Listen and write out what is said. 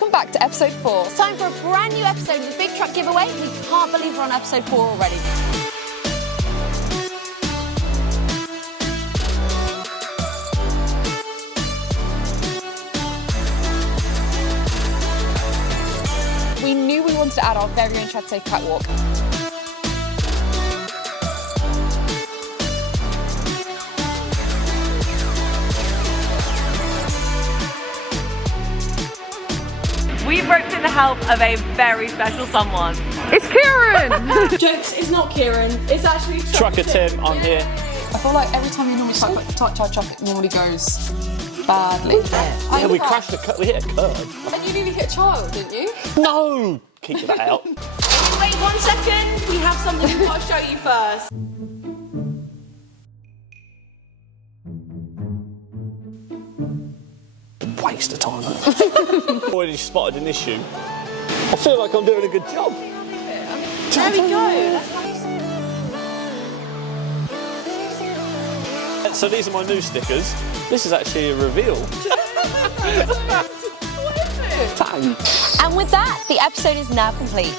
Welcome back to episode 4. It's time for a brand new episode of the Big Truck Giveaway. We can't believe we're on episode 4 already. We knew we wanted to add our very own TreadSafe Catwalk. We've roped in the help of a very special someone. It's Kieran! Jokes, it's not Kieran. It's actually Trucker Tim, I'm here. I feel like every time you normally touch our truck, it normally goes badly. Yeah, we crashed we hit a curb. And you nearly hit a child, didn't you? No! Keep that out. Wait 1 second. We have something we've got to show you first. Waste of time. Already spotted an issue. I feel like I'm doing a good job. There we go. So these are my new stickers. This is actually a reveal. Tang. And with that, the episode is now complete.